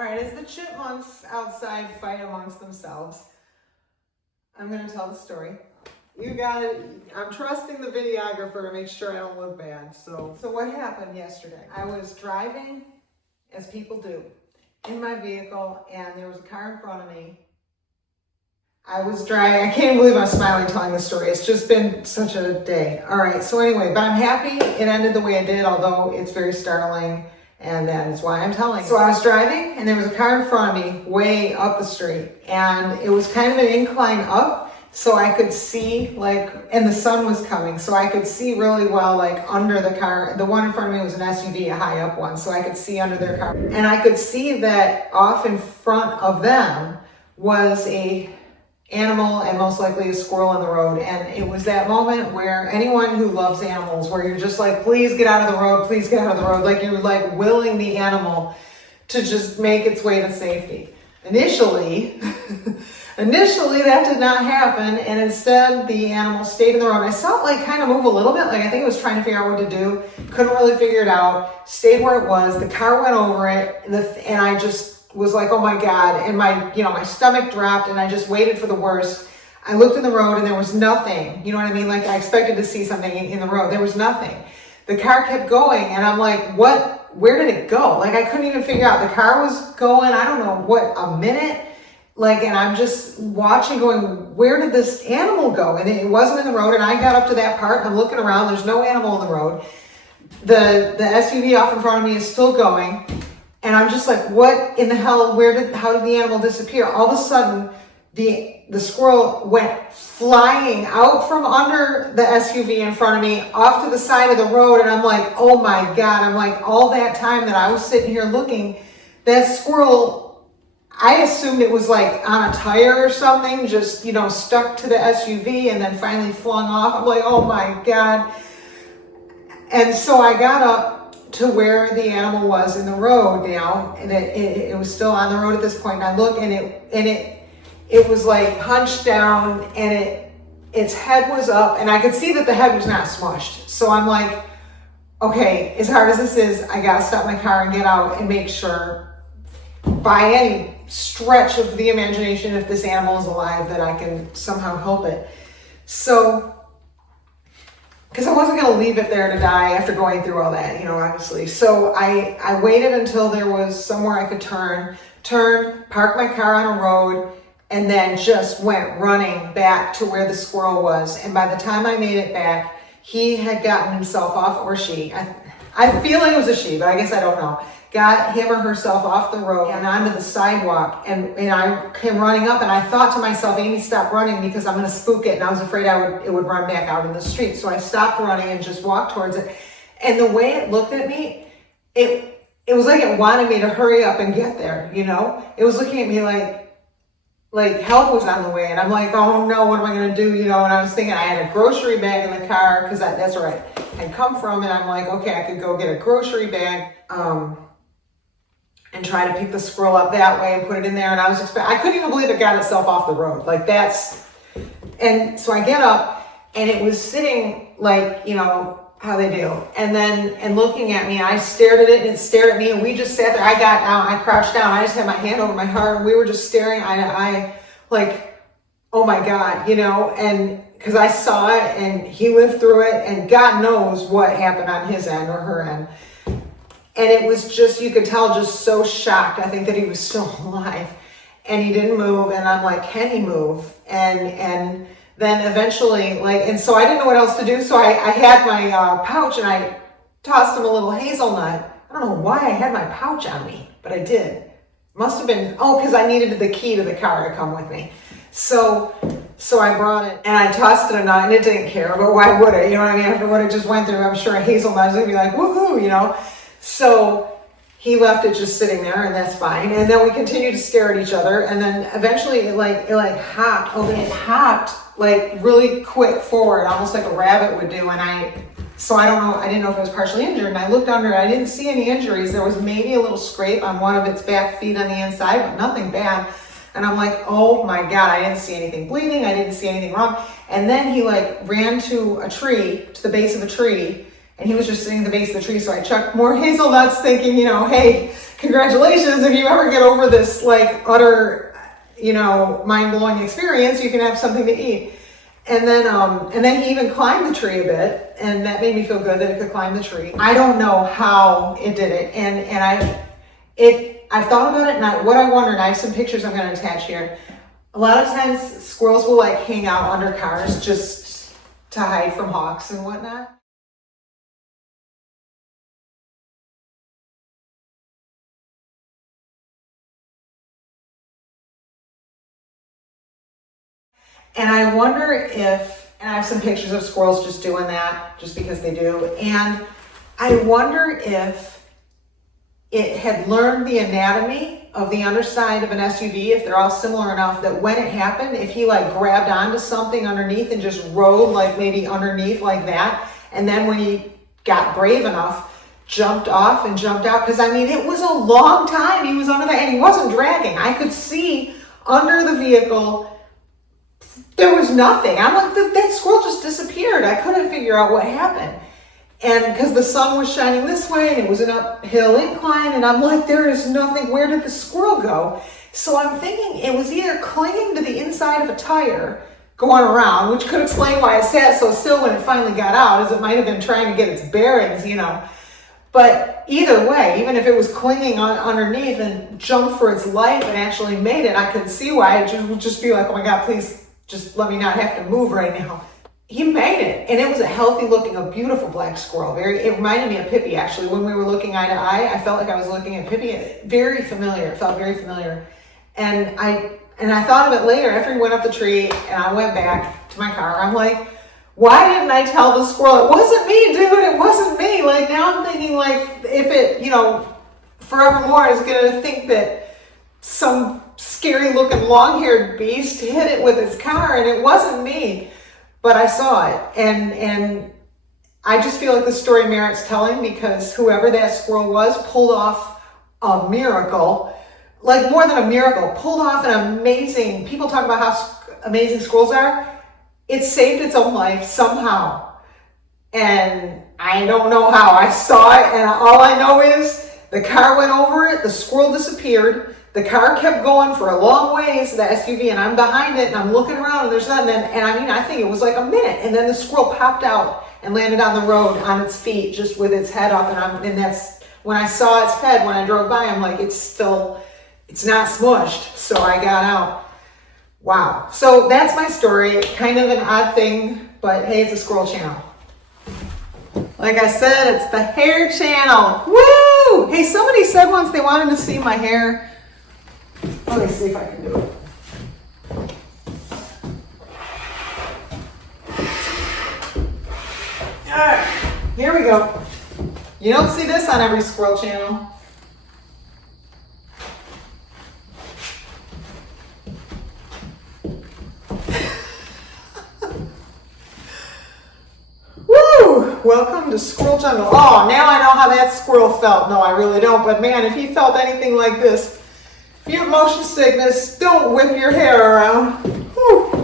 All right, as the chipmunks outside fight amongst themselves, I'm going to tell the story. You got it. I'm trusting the videographer to make sure I don't look bad. So what happened yesterday? I was driving, as people do, in my vehicle, and there was a car in front of me. I was driving. I can't believe I'm smiling telling the story. It's just been such a day. All right, so anyway, but I'm happy it ended the way it did, although it's very startling, and that is why I'm telling. So I was driving, and there was a car in front of me way up the street, and it was kind of an incline up, so I could see, and the sun was coming, so I could see really well, under the car. The one in front of me was an SUV, a high up one, so I could see under their car. And I could see that off in front of them was a animal, and most likely a squirrel on the road. And it was that moment where anyone who loves animals, where you're just like, please get out of the road, please get out of the road. Like you're willing the animal to just make its way to safety. Initially that did not happen, and instead the animal stayed in the road. I saw it kind of move a little bit, I think it was trying to figure out what to do, couldn't really figure it out, stayed where it was. The car went over it, and I just was like, oh my God, and my stomach dropped, and I just waited for the worst. I looked in the road and there was nothing, you know what I mean? I expected to see something in the road. There was nothing. The car kept going, and I'm like, where did it go? I couldn't even figure out. The car was going, I don't know, a minute? And I'm just watching going, where did this animal go? And it wasn't in the road, and I got up to that part, and I'm looking around, there's no animal in the road. The SUV off in front of me is still going, and I'm just like, what in the hell, how did the animal disappear? All of a sudden, the squirrel went flying out from under the SUV in front of me, off to the side of the road, and I'm like, oh my God, all that time that I was sitting here looking, that squirrel, I assumed it was on a tire or something, just, stuck to the SUV and then finally flung off. I'm like, oh my God. And so I got up to where the animal was in the road now, and it was still on the road at this point. And I look, and it was hunched down, and its head was up, and I could see that the head was not smushed. So I'm like, okay, as hard as this is, I gotta stop my car and get out and make sure, by any stretch of the imagination, if this animal is alive, that I can somehow help it. So, because I wasn't going to leave it there to die after going through all that, obviously. So I waited until there was somewhere I could turn, park my car on a road, and then just went running back to where the squirrel was. And by the time I made it back, he had gotten himself off, or she, I feel like it was a she, but I guess I don't know, got him or herself off the road and onto the sidewalk, and I came running up, and I thought to myself, Amy, stop running, because I'm going to spook it, and I was afraid it would run back out in the street. So I stopped running and just walked towards it, and the way it looked at me, it was like it wanted me to hurry up and get there, It was looking at me like help was on the way, and I'm like, oh no, what am I going to do, And I was thinking I had a grocery bag in the car, because that's where I had come from, and I'm like, okay, I could go get a grocery bag, and try to pick the squirrel up that way and put it in there. And I couldn't even believe it got itself off the road. And so I get up, and it was sitting how they do. And looking at me, I stared at it, and it stared at me, and we just sat there. I got down, I crouched down, I just had my hand over my heart, and we were just staring eye to eye, oh my God, and because I saw it, and he lived through it, and God knows what happened on his end or her end. And it was just, you could tell, just so shocked, I think, that he was still alive. And he didn't move, and I'm like, can he move? And then eventually, and so I didn't know what else to do, so I had my pouch, and I tossed him a little hazelnut. I don't know why I had my pouch on me, but I did. Must have been, because I needed the key to the car to come with me. So I brought it, and I tossed it a nut, and it didn't care, but why would it? You know what I mean? After what it just went through, I'm sure a hazelnut is going to be like, woohoo, So he left it just sitting there, and that's fine. And then we continued to stare at each other, and then eventually it hopped. It hopped really quick forward, almost like a rabbit would do. And I don't know, I didn't know if it was partially injured. And I looked under it, I didn't see any injuries. There was maybe a little scrape on one of its back feet on the inside, but nothing bad. And I'm like, oh my God, I didn't see anything bleeding, I didn't see anything wrong. And then he ran to a tree, to the base of a tree, and he was just sitting at the base of the tree. So I chucked more hazelnuts, thinking, hey, congratulations, if you ever get over this like utter, you know, mind-blowing experience, you can have something to eat. And then he even climbed the tree a bit, and that made me feel good that it could climb the tree. I don't know how it did it, and I've thought about it, and what I wonder, and I have some pictures I'm going to attach here. A lot of times squirrels will like hang out under cars just to hide from hawks and whatnot. And I wonder if, and I have some pictures of squirrels just doing that, just because they do. And I wonder if it had learned the anatomy of the underside of an SUV, if they're all similar enough that when it happened, if he like grabbed onto something underneath and just rode like maybe underneath like that. And then when he got brave enough, jumped off and jumped out. Because I mean, it was a long time he was under that, and he wasn't dragging. I could see under the vehicle, there was nothing. I'm like, that squirrel just disappeared. I couldn't figure out what happened. And because the sun was shining this way and it was an uphill incline, and I'm like, there is nothing. Where did the squirrel go? So I'm thinking it was either clinging to the inside of a tire going around, which could explain why it sat so still when it finally got out, as it might have been trying to get its bearings, you know. But either way, even if it was clinging underneath and jumped for its life and actually made it, I could see why it would just be like, oh my God, please just let me not have to move right now. He made it, and it was a healthy looking, a beautiful black squirrel. It reminded me of Pippi, actually. When we were looking eye to eye, I felt like I was looking at Pippi. Very familiar, it felt very familiar. And I thought of it later, after he went up the tree, and I went back to my car. I'm like, why didn't I tell the squirrel? It wasn't me, dude, it wasn't me. Like, now I'm thinking, like, if it, you know, forevermore is gonna think that some scary looking long-haired beast hit it with his car, and it wasn't me, but I saw it. And I just feel like the story merits telling, because whoever that squirrel was pulled off a miracle, like more than a miracle, pulled off an amazing, people talk about how amazing squirrels are. It saved its own life somehow. And I don't know how. I saw it, and all I know is the car went over it, the squirrel disappeared. The car kept going for a long ways, the SUV, and I'm behind it, and I'm looking around, and there's nothing. And I mean, I think it was like a minute, and then the squirrel popped out and landed on the road on its feet, just with its head up. And that's when I saw its head when I drove by. I'm like, it's not smushed. So I got out. Wow. So that's my story. Kind of an odd thing, but hey, it's a squirrel channel. Like I said, it's the hair channel. Woo! Hey, somebody said once they wanted to see my hair. Let me see if I can do it. All right, here we go. You don't see this on every squirrel channel. Woo! Welcome to Squirrel Jungle. Oh, now I know how that squirrel felt. No, I really don't. But man, if he felt anything like this, if you have motion sickness, don't whip your hair around. Whew.